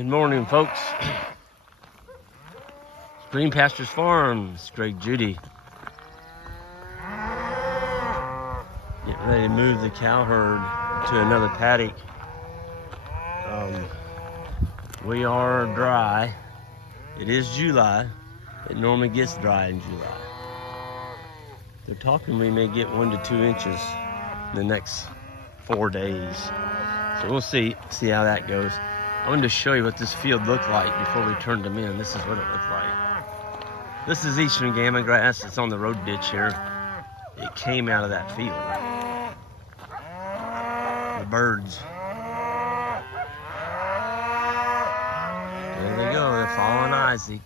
Good morning, folks. Green Pastures Farms, Greg Judy. Getting ready to move the cow herd to another paddock. We are dry. It is July. It normally gets dry in July. They're talking we may get 1 to 2 inches in the next 4 days. So we'll see how that goes. I wanted to show you what this field looked like before we turned them in. This is what it looked like. This is eastern gamma grass. It's on the road ditch here. It came out of that field. The birds. There they go. They're following Isaac.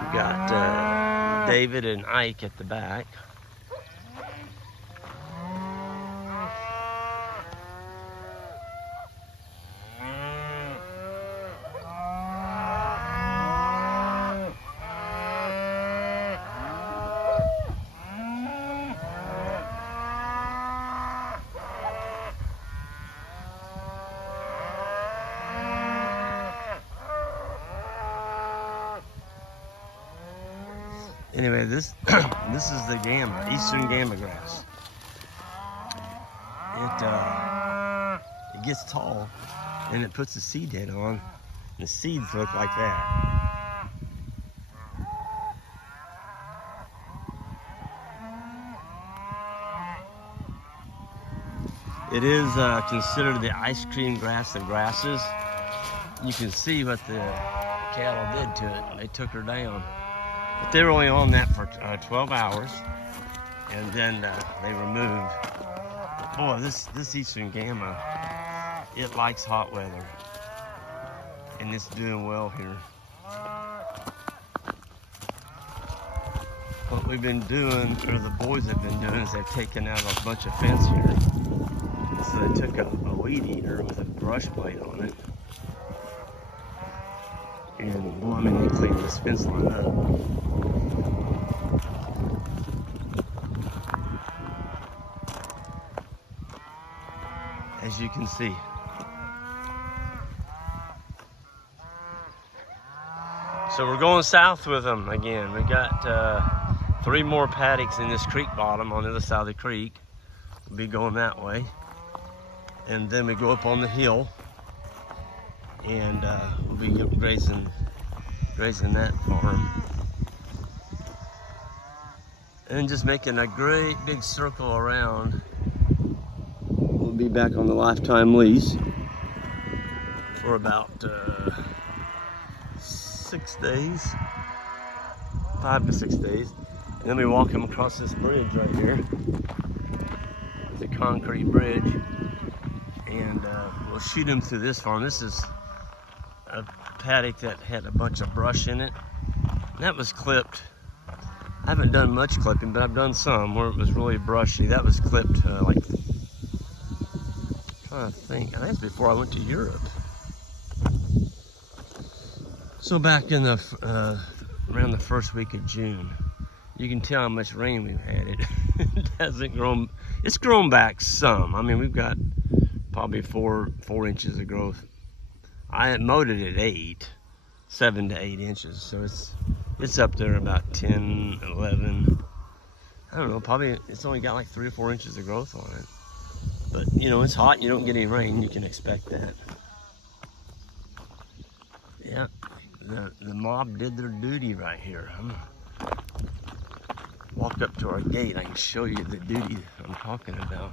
We got David and Ike at the back. Anyway, this is the gamma, eastern gamma grass. It gets tall, and it puts the seed head on, and the seeds look like that. It is considered the ice cream grass of grasses. You can see what the cattle did to it. They took her down. But they were only on that for 12 hours, and then they removed. But boy, this eastern gamma, it likes hot weather, and it's doing well here. What we've been doing, or the boys have been doing, is they've taken out a bunch of fence here. So they took a weed eater with a brush blade on it, and they cleaned this fence line up. As you can see. So we're going south with them again. We got 3 more paddocks in this creek bottom on the other side of the creek. We'll be going that way. And then we go up on the hill, and we'll be grazing that farm. And just making a great big circle around. We'll be back on the lifetime lease for about 6 days, 5 to 6 days. And then we walk them across this bridge right here. It's a concrete bridge. And we'll shoot them through this farm. This is a paddock that had a bunch of brush in it. And that was clipped. I haven't done much clipping, but I've done some where it was really brushy. That was clipped like, I think it's before I went to Europe. So back in the around the first week of June, you can tell how much rain we've had. It hasn't grown. It's grown back some. I mean, we've got probably 4 inches of growth. I had mowed it at 7 to 8 inches, so it's up there about 10, 11. I don't know. Probably it's only got like 3 or 4 inches of growth on it. But, you know, it's hot. You don't get any rain. You can expect that. Yeah, the mob did their duty right here. I'm gonna walk up to our gate. I can show you the duty I'm talking about.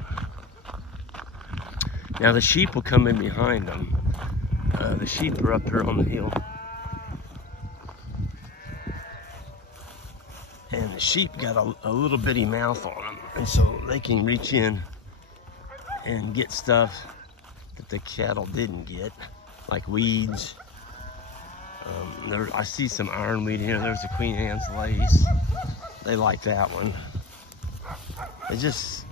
Now, the sheep will come in behind them. The sheep are up here on the hill. And the sheep got a little bitty mouth on them. And so they can reach in and get stuff that the cattle didn't get, like weeds. I see some ironweed here. There's the Queen Anne's lace. They like that one. It just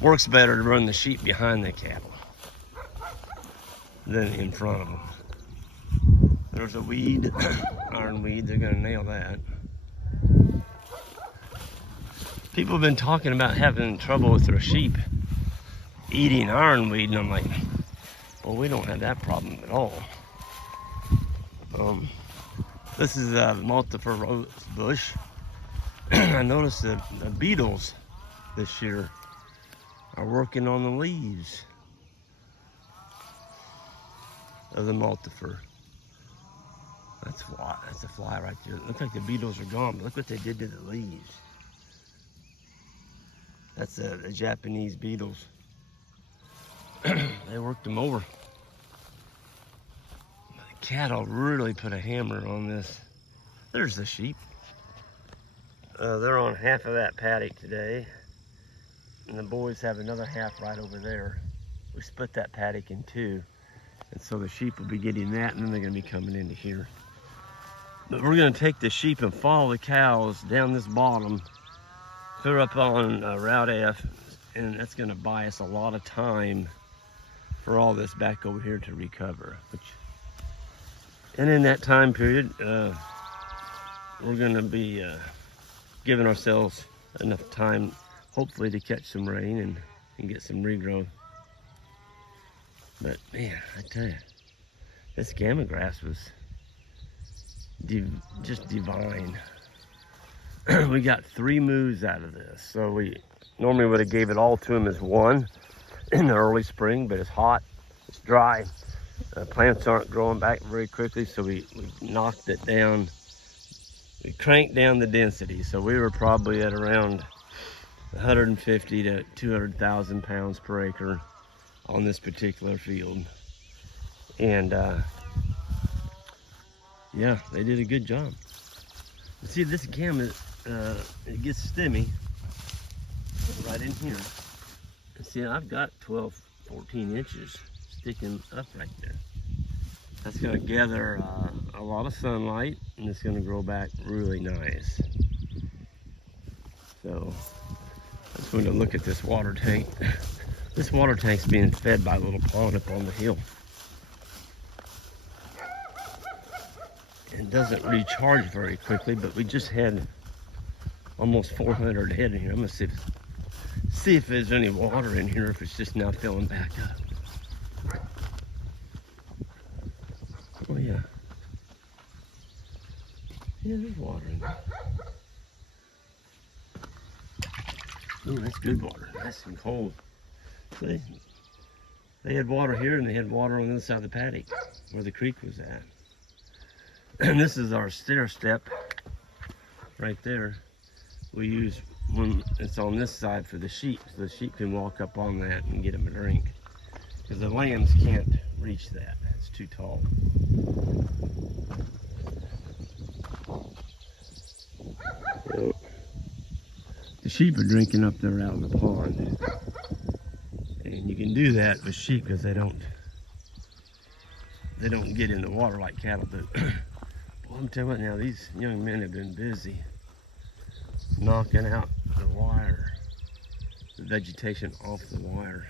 works better to run the sheep behind the cattle than in front of them. There's a weed, ironweed. They're gonna nail that. People have been talking about having trouble with their sheep eating ironweed, and I'm like, well, we don't have that problem at all. This is a multiple rose bush. I noticed that the beetles this year are working on the leaves of the multifer. That's a fly right there. It looks like the beetles are gone, but look what they did to the leaves. That's the Japanese beetles. They worked them over. The cattle really put a hammer on this. There's the sheep. They're on half of that paddock today, and the boys have another half right over there. We split that paddock in two, and so the sheep will be getting that, and then they're going to be coming into here. But we're going to take the sheep and follow the cows down this bottom, clear up on Route F, and that's going to buy us a lot of time for all this back over here to recover. And in that time period, we're going to be giving ourselves enough time, hopefully, to catch some rain and get some regrowth. But man, I tell you, this gamma grass was just divine. We got 3 moves out of this. So we normally would have gave it all to them as one in the early spring, but it's hot, it's dry. Plants aren't growing back very quickly, so we knocked it down. We cranked down the density. So we were probably at around 150 to 200,000 pounds per acre on this particular field. And yeah, they did a good job. See, this gamma, it gets stemmy right in here. And see, I've got 12, 14 inches sticking up right there. That's gonna gather a lot of sunlight, and it's gonna grow back really nice. So, I just want to look at this water tank. This water tank's being fed by a little pond up on the hill. It doesn't recharge very quickly, but we just had almost 400 head in here. I'm gonna see if there's any water in here, if it's just now filling back up. Oh yeah. Yeah, there's water in there. Oh, that's good water. Nice and cold. See? They had water here, and they had water on the other side of the paddock where the creek was at. And this is our stair step right there. We use when it's on this side for the sheep, so the sheep can walk up on that and get them a drink. Because the lambs can't reach that. It's too tall. Yep. The sheep are drinking up there out in the pond. And you can do that with sheep because they don't get in the water like cattle do. Well, I'm telling you what, now these young men have been busy knocking out the wire, the vegetation off the wire.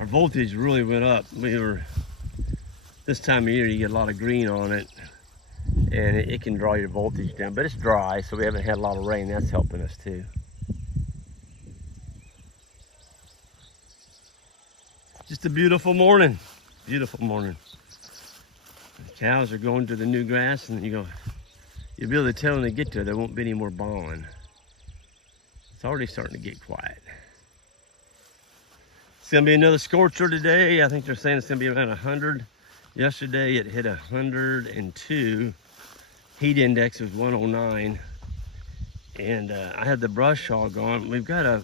Our voltage really went up. This time of year you get a lot of green on it, and it can draw your voltage down, but it's dry, so we haven't had a lot of rain. That's helping us too. Just a beautiful morning. Beautiful morning. The cows are going to the new grass, and you'll be able to tell when they get there won't be any more bawling. It's already starting to get quiet. It's gonna be another scorcher today. I think they're saying it's gonna be around 100. Yesterday it hit 102. Heat index was 109. And I had the brush hog on. We've got a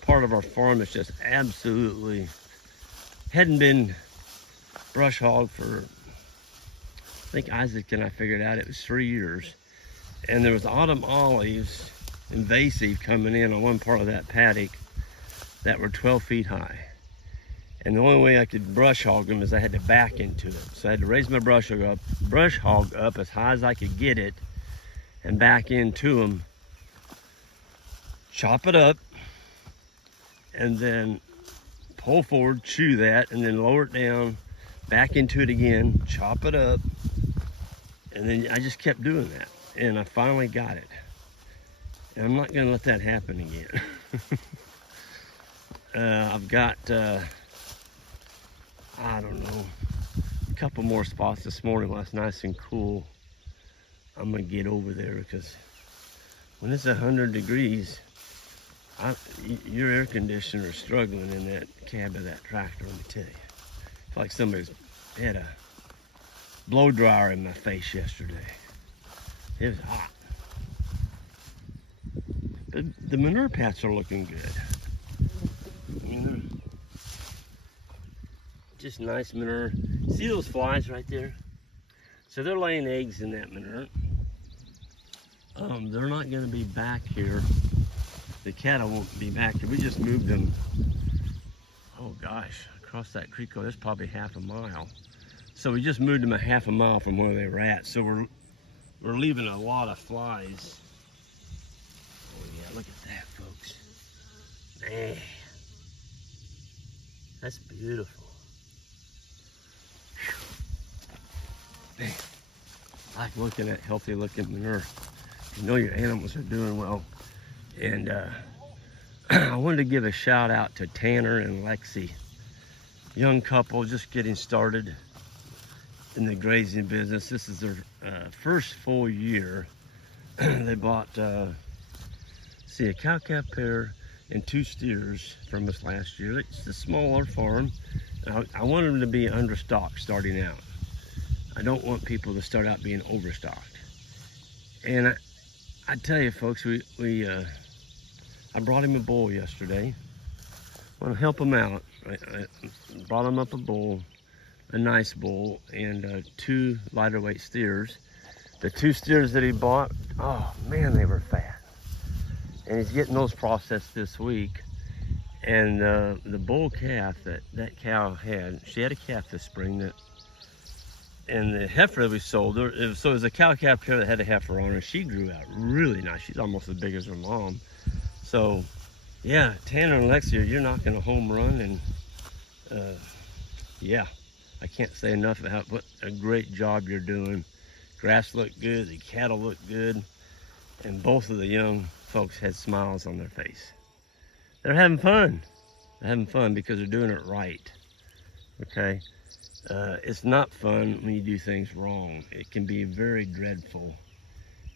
part of our farm that's just absolutely hadn't been brush hogged for, I think Isaac and I figured out it was 3 years. And there was autumn olives, invasive, coming in on one part of that paddock that were 12 feet high. And the only way I could brush hog them is I had to back into it. So I had to raise my brush hog up as high as I could get it and back into them, chop it up, and then pull forward, chew that, and then lower it down, back into it again, chop it up, and then I just kept doing that. And I finally got it. And I'm not gonna let that happen again. I've got, I don't know, a couple more spots this morning while it's nice and cool. I'm gonna get over there because when it's 100 degrees, your air conditioner is struggling in that cab of that tractor, let me tell you. It's like somebody's had a blow dryer in my face yesterday. It was hot. But the manure pats are looking good. I mean, they're just nice manure. See those flies right there? So they're laying eggs in that manure. They're not going to be back here. The cattle won't be back here. We just moved them, oh gosh, across that creek. Oh, that's probably half a mile. So we just moved them a half a mile from where they were at. So we're leaving a lot of flies. Oh yeah, look at that, folks. Man, that's beautiful. Whew. Man, I like looking at healthy looking manure. You know your animals are doing well. And I wanted to give a shout out to Tanner and Lexi, young couple just getting started in the grazing business. This is their first full year. They bought, a cow-calf pair and 2 steers from us last year. It's a smaller farm. I want them to be understocked starting out. I don't want people to start out being overstocked. And I tell you, folks, I brought him a bull yesterday. I want to help him out. I brought him up a bull, a nice bull, and 2 lighter weight steers. The 2 steers that he bought, oh man, they were fat. And he's getting those processed this week. And the bull calf that cow had, she had a calf this spring, and the heifer that we sold her, so it was a cow-calf pair that had a heifer on her. She grew out really nice. She's almost as big as her mom. So, yeah, Tanner and Lexi, you're knocking a home run, and yeah, I can't say enough about what a great job you're doing. Grass looked good, the cattle looked good, and both of the young folks had smiles on their face. They're having fun. They're having fun because they're doing it right, okay? It's not fun when you do things wrong. It can be very dreadful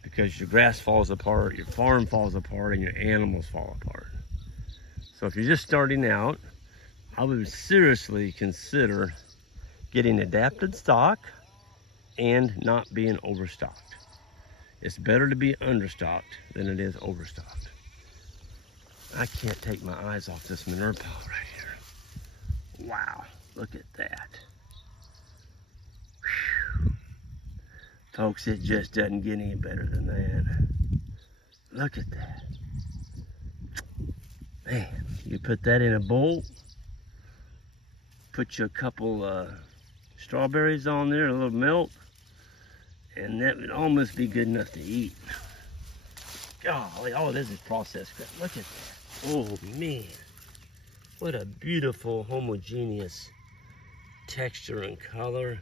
because your grass falls apart, your farm falls apart, and your animals fall apart. So if you're just starting out, I would seriously consider getting adapted stock and not being overstocked. It's better to be understocked than it is overstocked. I can't take my eyes off this manure pile right here. Wow, look at that. Folks, it just doesn't get any better than that. Look at that. Man, you put that in a bowl, put you a couple strawberries on there, a little milk, and that would almost be good enough to eat. Golly, all this is processed crap. Look at that. Oh man, what a beautiful homogeneous texture and color.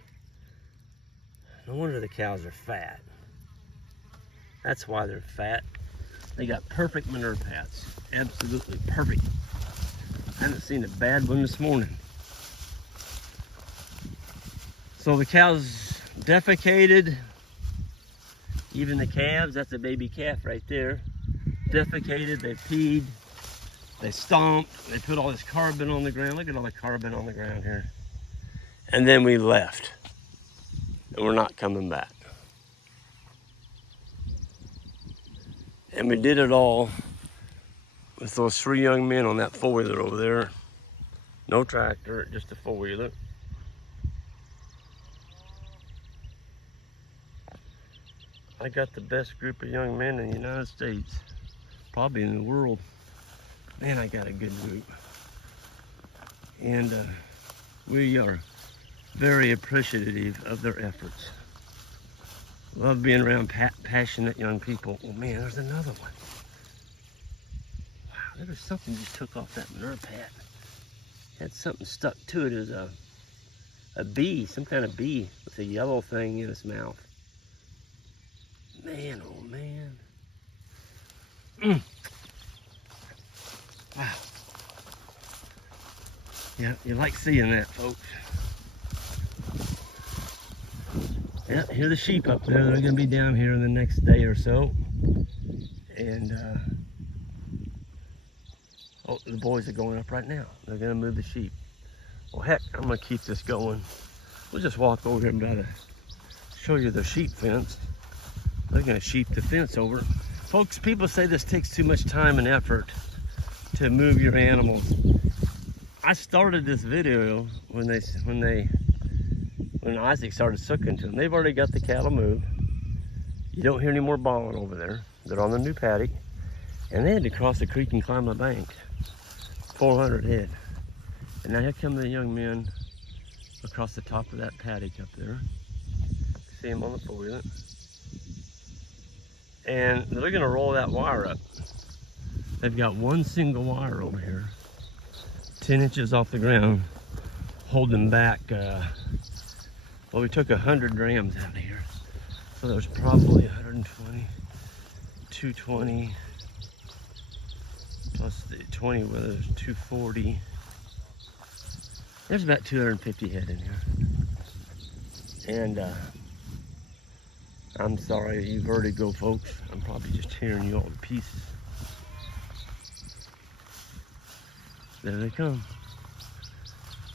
No wonder the cows are fat. That's why they're fat. They got perfect manure pads. Absolutely perfect. I haven't seen a bad one this morning. So the cows defecated. Even the calves, that's a baby calf right there. Defecated, they peed, they stomped, they put all this carbon on the ground. Look at all the carbon on the ground here. And then we left. And we're not coming back. And we did it all with those 3 young men on that 4-wheeler over there. No tractor, just a 4-wheeler. I got the best group of young men in the United States, probably in the world. Man, I got a good group. And we are very appreciative of their efforts. Love being around passionate young people. Oh man, there's another one. Wow, there was something just took off that manure pad. Had something stuck to it. It was a bee, some kind of bee with a yellow thing in its mouth. Man, oh man. Wow. Yeah, you like seeing that, folks. Yeah, here are the sheep up there. They're gonna be down here in the next day or so. And oh, the boys are going up right now. They're gonna move the sheep. Well, heck, I'm gonna keep this going. We'll just walk over here and about to show you the sheep fence. They're gonna sheep the fence over. Folks, people say this takes too much time and effort to move your animals. I started this video when Isaac started sucking to them. They've already got the cattle moved. You don't hear any more bawling over there. They're on the new paddock. And they had to cross the creek and climb a bank. 400 head. And now here come the young men across the top of that paddock up there. See them on the four-wheeler. And they're gonna roll that wire up. They've got one single wire over here, 10 inches off the ground, holding back, well, we took 100 grams out of here. So there's probably 120, 220, plus the 20, well, there's 240. There's about 250 head in here. And I'm sorry, you vertigo folks. I'm probably just tearing you all to pieces. There they come.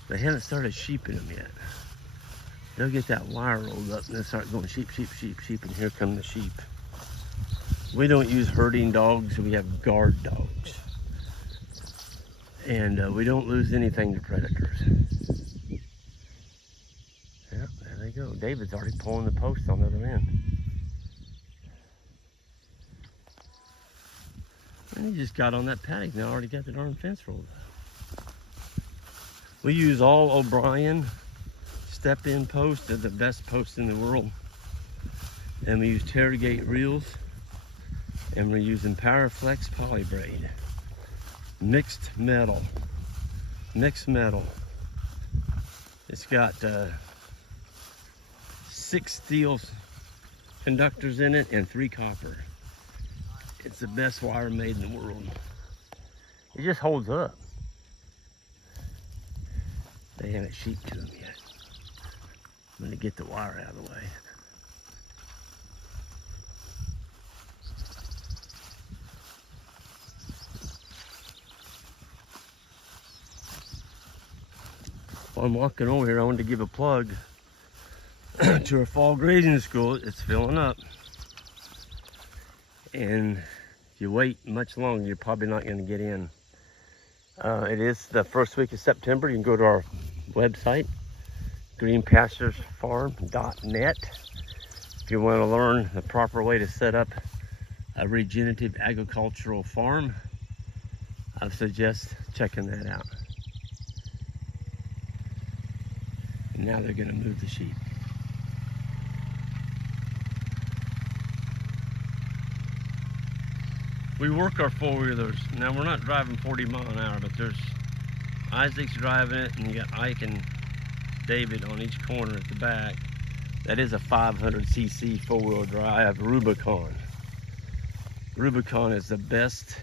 They haven't started sheeping them yet. They'll get that wire rolled up and they'll start going sheep, sheep, sheep, sheep, and here come the sheep. We don't use herding dogs, we have guard dogs. And we don't lose anything to predators. Yeah, there they go. David's already pulling the post on the other end. And he just got on that paddock now, already got the darn fence rolled up. We use all O'Brien step-in posts. They're the best posts in the world. And we use Terragate reels. And we're using Powerflex polybraid. Mixed metal. Mixed metal. It's got 6 steel conductors in it and 3 copper. It's the best wire made in the world. It just holds up. They haven't sheeped to them yet. I'm gonna get the wire out of the way. While I'm walking over here, I wanted to give a plug to our fall grazing school. It's filling up. And if you wait much longer, you're probably not going to get in. It is the first week of September. You can go to our website, greenpasturesfarm.net. If you want to learn the proper way to set up a regenerative agricultural farm, I suggest checking that out. And now they're going to move the sheep. We work our four-wheelers. Now we're not driving 40 mile an hour, but there's Isaac's driving it, and you got Ike and David on each corner at the back. That is a 500cc four-wheel drive Rubicon. Rubicon is the best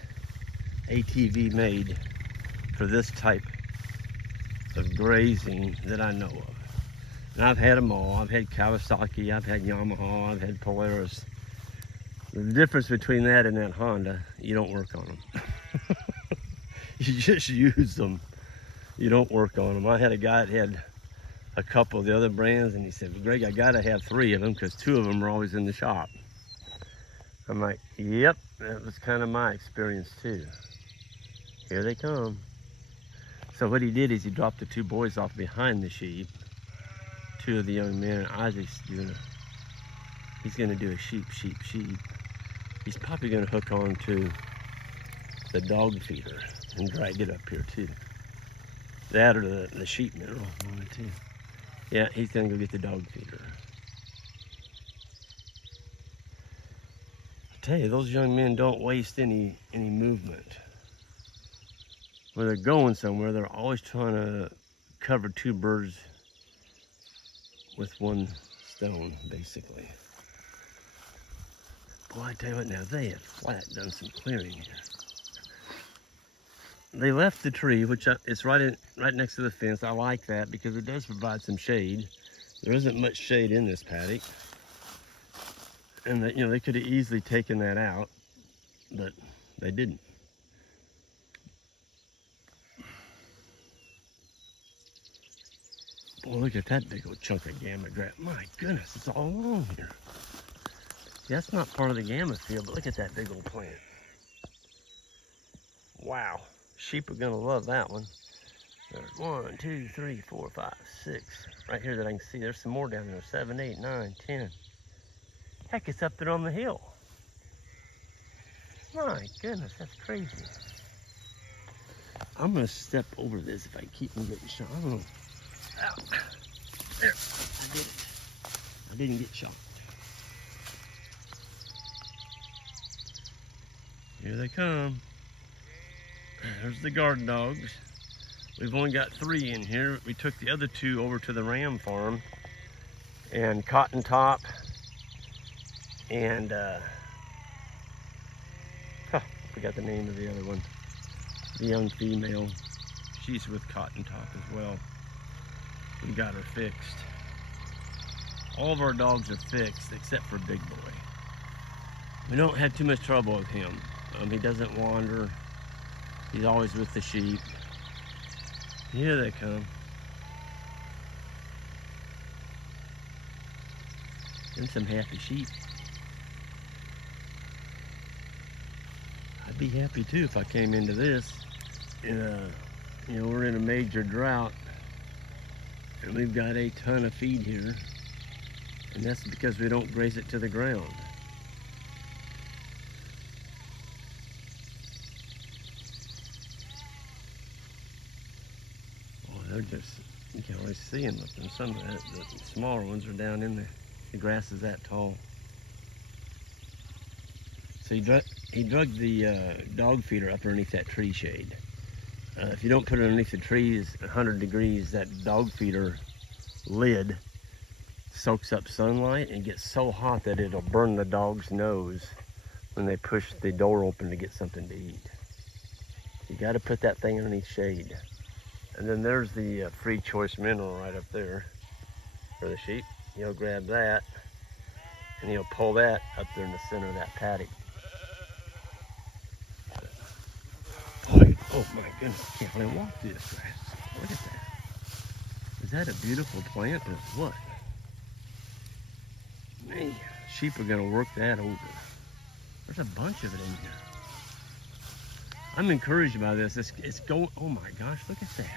ATV made for this type of grazing that I know of. And I've had them all. I've had Kawasaki, I've had Yamaha, I've had Polaris. The difference between that and that Honda, you don't work on them. You just use them. You don't work on them. I had a guy that had a couple of the other brands, and he said, well, Greg, I gotta have 3 of them because 2 of them are always in the shop. I'm like, yep, that was kind of my experience too. Here they come. So what he did is he dropped the 2 boys off behind the sheep. 2 of the young men, Isaac's he's gonna do a sheep. He's probably gonna hook on to the dog feeder and drag it up here too. That or the sheep mineral, one or 2. Yeah, he's gonna go get the dog feeder. I tell you, those young men don't waste any movement. When they're going somewhere, they're always trying to cover 2 birds with 1 stone, basically. Boy, I tell you what, now they have flat done some clearing here. they left the tree, which it's right next to the fence. I like that because it does provide some shade. There isn't much shade in this paddock, and they could have easily taken that out, but they didn't. Boy, look at that big old chunk of gamma grass. My goodness, it's all along here. That's not part of the gamma field, but look at that big old plant. Wow, sheep are gonna love that one. There's 1, 2, 3, 4, 5, 6. Right here that I can see. There's some more down there. 7, 8, 9, 10. Heck, it's up there on the hill. My goodness, that's crazy. I'm gonna step over this if I keep from getting shot. I don't know. Ow. There, I did it. I didn't get shot. Here they come. There's the garden dogs. We've only got 3 in here. We took the other 2 over to the ram farm. And Cotton Top and I forgot the name of the other one. The young female. She's with Cotton Top as well. We got her fixed. All of our dogs are fixed except for Big Boy. We don't have too much trouble with him. He doesn't wander. He's always with the sheep. Here they come. And some happy sheep. I'd be happy too if I came into this. We're in a major drought. And we've got a ton of feed here. And that's because we don't graze it to the ground. They're just, you can always see them up in some of that. The smaller ones are down in there. The grass is that tall. So he drug the dog feeder up underneath that tree shade. If you don't put it underneath the trees 100 degrees, that dog feeder lid soaks up sunlight and gets so hot that it'll burn the dog's nose when they push the door open to get something to eat. You got to put that thing underneath shade. And then there's the free choice mineral right up there for the sheep. You'll grab that and you'll pull that up there in the center of that paddock. Boy, oh my goodness, I can't really walk through this grass. Look at that. Is that a beautiful plant or what? Man, sheep are gonna work that over. There's a bunch of it in here. I'm encouraged by this. It's going, oh my gosh, look at that.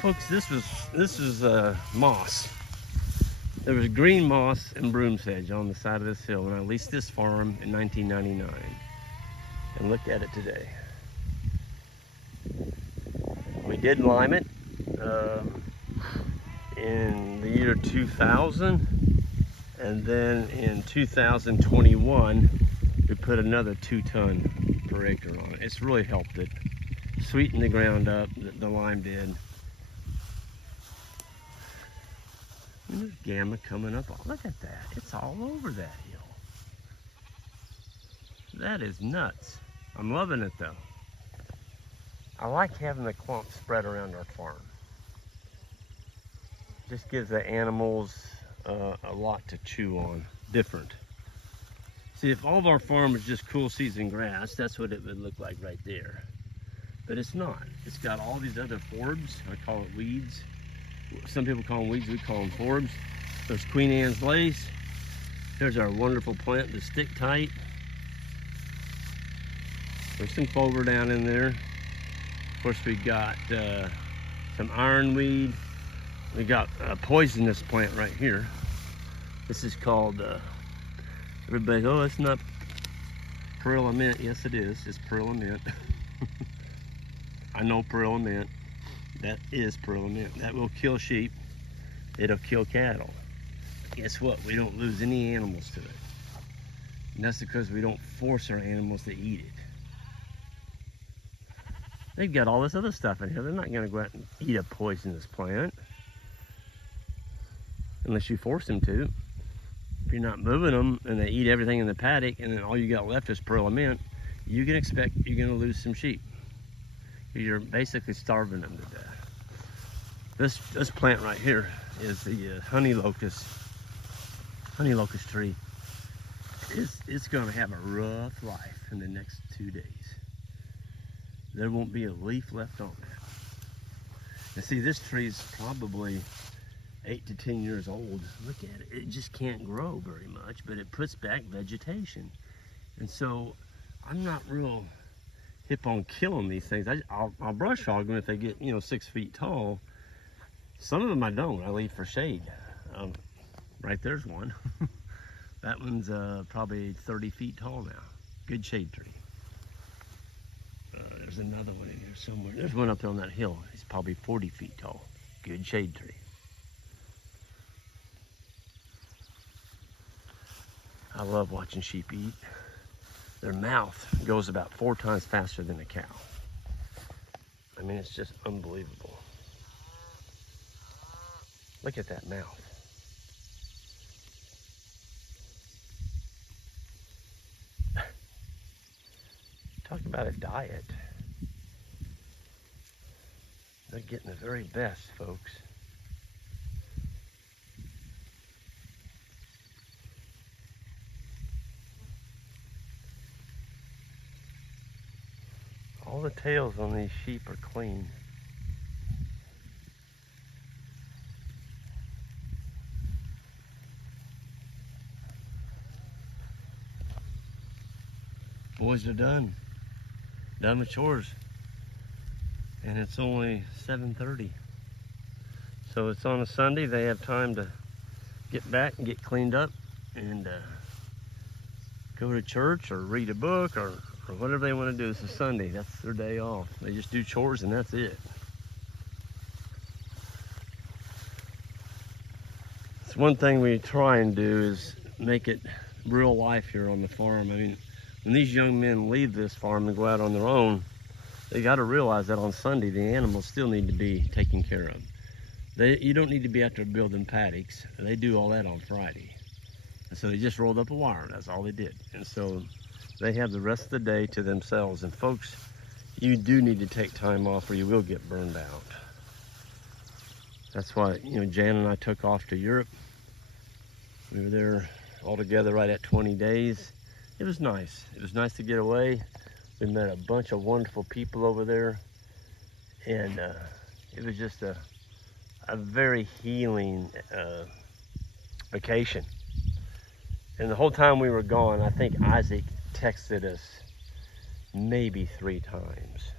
Folks, this is moss. There was green moss and broom sedge on the side of this hill when I leased this farm in 1999. And look at it today. We did lime it in the year 2000, and then in 2021 we put another 2 ton per acre on it. It's really helped it. Sweetened the ground up, the lime did. And there's gamma coming up. Look at that. It's all over that hill. That is nuts. I'm loving it though. I like having the clumps spread around our farm. Just gives the animals a lot to chew on. Different. See, if all of our farm was just cool season grass, that's what it would look like right there. But it's not. It's got all these other forbs. I call it weeds. Some people call them weeds, we call them forbs. There's Queen Anne's lace. There's our wonderful plant, the stick tight. There's some clover down in there. Of course, we got some ironweed. We got a poisonous plant right here. This is called, everybody, oh, it's not perilla mint. Yes, it is. It's perilla mint. I know perilla mint. That is perilla mint. That will kill sheep. It'll kill cattle. Guess what? We don't lose any animals to it. And that's because we don't force our animals to eat it. They've got all this other stuff in here. They're not going to go out and eat a poisonous plant. Unless you force them to. If you're not moving them and they eat everything in the paddock and then all you got left is perilla mint, you can expect you're going to lose some sheep. You're basically starving them to death. This plant right here is the honey locust tree. It's going to have a rough life in the next 2 days. There won't be a leaf left on it. And see, this tree is probably 8 to 10 years old. Look at it. It just can't grow very much, but it puts back vegetation. And so I'm not real hip on killing these things. I'll brush hog them if they get 6 feet tall. Some of them I don't. I leave for shade. Right there's one. That one's probably 30 feet tall now. Good shade tree. There's another one in here somewhere. There's one up on that hill. It's probably 40 feet tall. Good shade tree. I love watching sheep eat. Their mouth goes about 4 times faster than a cow. I mean, it's just unbelievable. Look at that mouth. Talk about a diet. They're getting the very best, folks. All the tails on these sheep are clean. Boys are done with chores, and it's only 7:30. So it's on a Sunday. They have time to get back and get cleaned up and go to church or read a book or whatever they want to do. It's a Sunday. That's their day off. They just do chores and that's it. It's one thing we try and do is make it real life here on the farm. I mean, when these young men leave this farm and go out on their own, they got to realize that on Sunday the animals still need to be taken care of. You don't need to be out there building paddocks. They do all that on Friday. And so they just rolled up a wire. That's all they did. And so they have the rest of the day to themselves. And folks, you do need to take time off or you will get burned out. That's why, Jan and I took off to Europe. We were there all together right at 20 days. It was nice. It was nice to get away. We met a bunch of wonderful people over there. And it was just a very healing vacation. And the whole time we were gone, I think Isaac texted us maybe 3 times.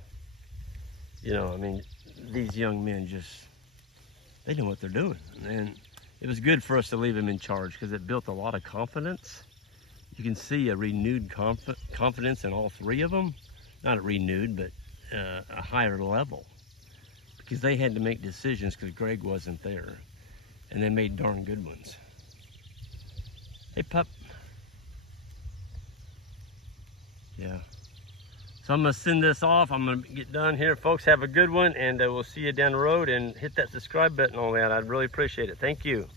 I mean, these young men they know what they're doing. And it was good for us to leave them in charge because it built a lot of confidence. You can see a renewed confidence in all 3 of them. Not a renewed, but a higher level. Because they had to make decisions because Greg wasn't there. And they made darn good ones. Hey, pup. Yeah. So I'm going to send this off. I'm going to get done here. Folks, have a good one. And we'll see you down the road. And hit that subscribe button on that. I'd really appreciate it. Thank you.